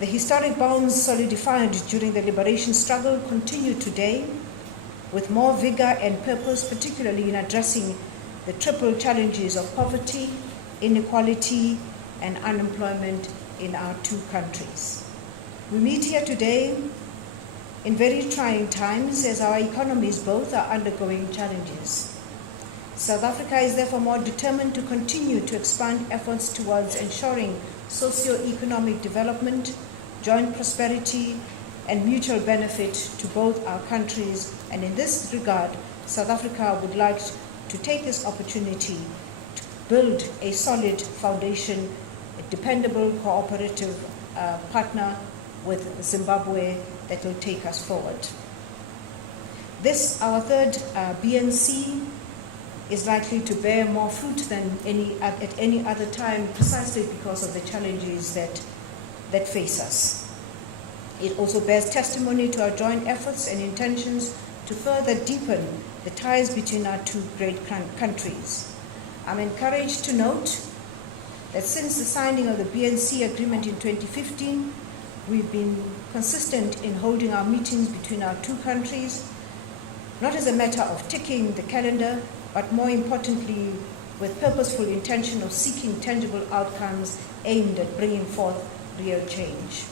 The historic bonds solidified during the liberation struggle continue today with more vigor and purpose, particularly in addressing the triple challenges of poverty, inequality, and unemployment in our two countries. We meet here today in very trying times as our economies both are undergoing challenges. South Africa is therefore more determined to continue to expand efforts towards ensuring socio-economic development, joint prosperity, and mutual benefit to both our countries. And in this regard, South Africa would like to take this opportunity to build a solid foundation, a dependable, cooperative partner with Zimbabwe that will take us forward. This, our third BNC, is likely to bear more fruit than at any other time, precisely because of the challenges that face us. It also bears testimony to our joint efforts and intentions to further deepen the ties between our two great countries. I'm encouraged to note that since the signing of the BNC agreement in 2015, we've been consistent in holding our meetings between our two countries, not as a matter of ticking the calendar, but more importantly, with purposeful intention of seeking tangible outcomes aimed at bringing forth real change.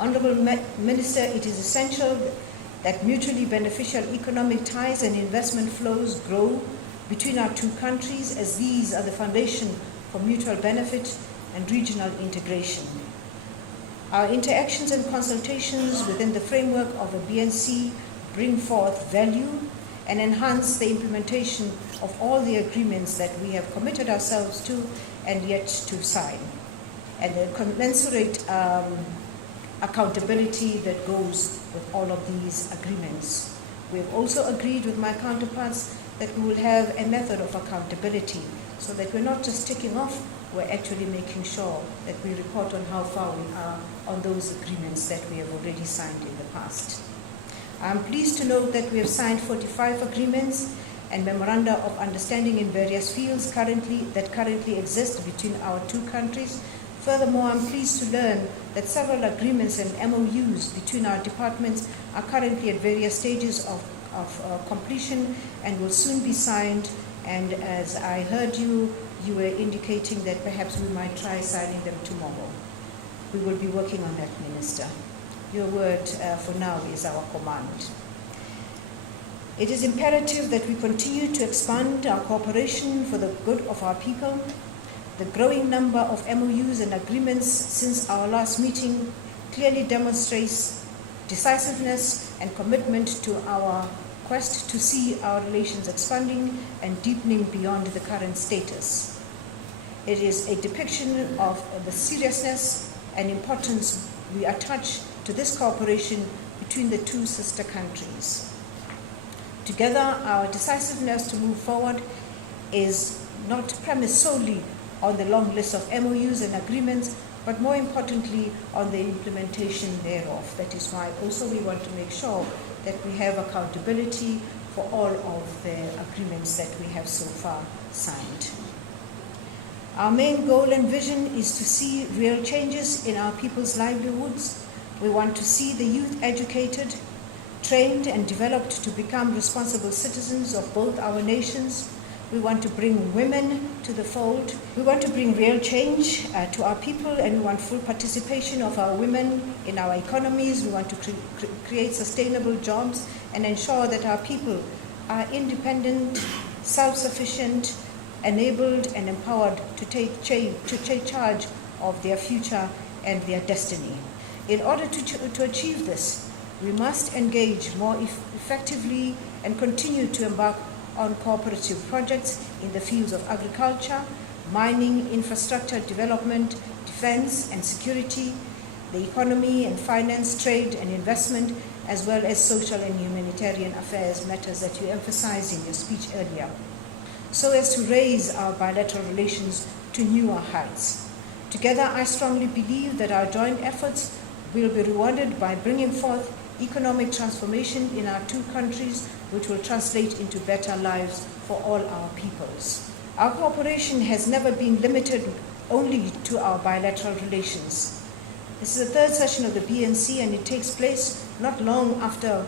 Honourable Minister, it is essential that mutually beneficial economic ties and investment flows grow between our two countries, as these are the foundation for mutual benefit and regional integration. Our interactions and consultations within the framework of the BNC bring forth value and enhance the implementation of all the agreements that we have committed ourselves to and yet to sign, and the commensurate accountability that goes with all of these agreements. We have also agreed with my counterparts that we will have a method of accountability so that we're not just ticking off, we're actually making sure that we report on how far we are on those agreements that we have already signed in the past. I'm pleased to note that we have signed 45 agreements and memoranda of understanding in various fields that currently exist between our two countries. Furthermore, I'm pleased to learn that several agreements and MOUs between our departments are currently at various stages of completion and will soon be signed. And as I heard you were indicating that perhaps we might try signing them tomorrow. We will be working on that, Minister. Your word for now is our command. It is imperative that we continue to expand our cooperation for the good of our people. The growing number of MOUs and agreements since our last meeting clearly demonstrates decisiveness and commitment to our quest to see our relations expanding and deepening beyond the current status. It is a depiction of the seriousness and importance we attach to this cooperation between the two sister countries. Together, our decisiveness to move forward is not premised solely on the long list of MOUs and agreements, but more importantly on the implementation thereof. That is why also we want to make sure that we have accountability for all of the agreements that we have so far signed. Our main goal and vision is to see real changes in our people's livelihoods. We want to see the youth educated, trained and developed to become responsible citizens of both our nations. We want to bring women to the fold. We want to bring real change to our people, and we want full participation of our women in our economies. We want to create sustainable jobs and ensure that our people are independent, self-sufficient, enabled and empowered to take charge of their future and their destiny. In order to achieve this, we must engage more effectively and continue to embark on cooperative projects in the fields of agriculture, mining, infrastructure development, defense and security, the economy and finance, trade and investment, as well as social and humanitarian affairs, matters that you emphasized in your speech earlier, so as to raise our bilateral relations to newer heights. Together, I strongly believe that our joint efforts will be rewarded by bringing forth economic transformation in our two countries, which will translate into better lives for all our peoples. Our cooperation has never been limited only to our bilateral relations. This is the third session of the BNC, and it takes place not long after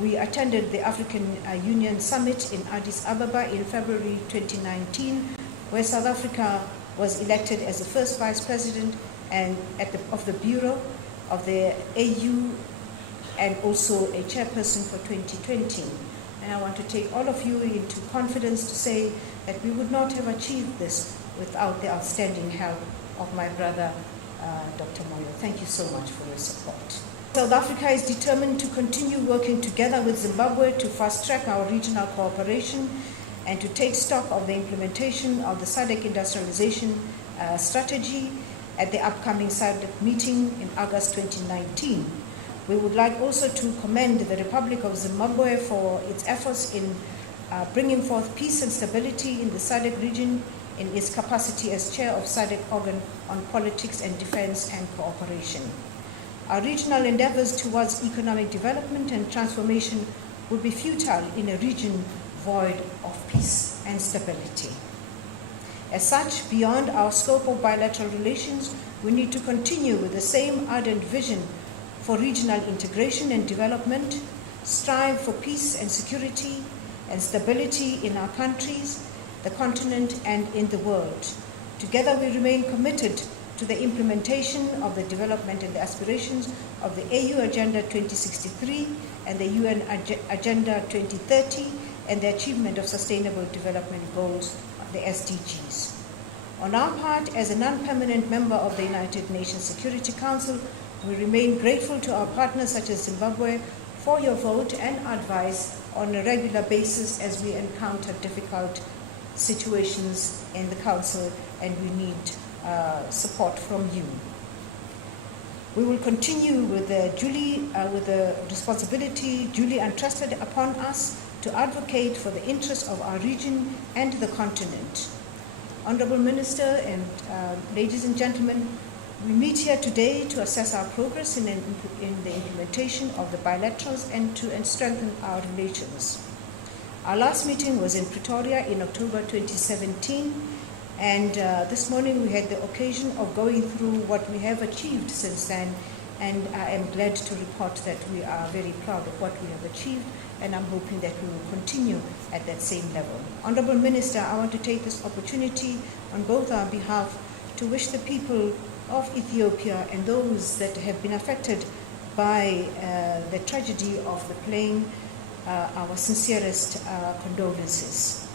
we attended the African Union Summit in Addis Ababa in February 2019, where South Africa was elected as the first vice president and of the Bureau of the AU, and also a chairperson for 2020. And I want to take all of you into confidence to say that we would not have achieved this without the outstanding help of my brother, Dr. Moyo. Thank you so much for your support. South Africa is determined to continue working together with Zimbabwe to fast-track our regional cooperation and to take stock of the implementation of the SADC industrialization strategy at the upcoming SADC meeting in August 2019. We would like also to commend the Republic of Zimbabwe for its efforts in bringing forth peace and stability in the SADC region in its capacity as chair of SADC organ on politics and defense and cooperation. Our regional endeavors towards economic development and transformation would be futile in a region void of peace and stability. As such, beyond our scope of bilateral relations, we need to continue with the same ardent vision for regional integration and development, strive for peace and security and stability in our countries, the continent, and in the world. Together, we remain committed to the implementation of the development and the aspirations of the AU Agenda 2063 and the UN Agenda 2030 and the achievement of Sustainable Development Goals, the SDGs. On our part, as a non-permanent member of the United Nations Security Council, we remain grateful to our partners such as Zimbabwe for your vote and advice on a regular basis as we encounter difficult situations in the Council, and we need support from you. We will continue with the responsibility duly entrusted upon us to advocate for the interests of our region and the continent. Honorable Minister and ladies and gentlemen, we meet here today to assess our progress in the implementation of the bilaterals and to strengthen our relations. Our last meeting was in Pretoria in October 2017, and this morning we had the occasion of going through what we have achieved since then, and I am glad to report that we are very proud of what we have achieved, and I'm hoping that we will continue at that same level. Honorable Minister, I want to take this opportunity on both our behalf to wish the people of Ethiopia and those that have been affected by the tragedy of the plane our sincerest condolences.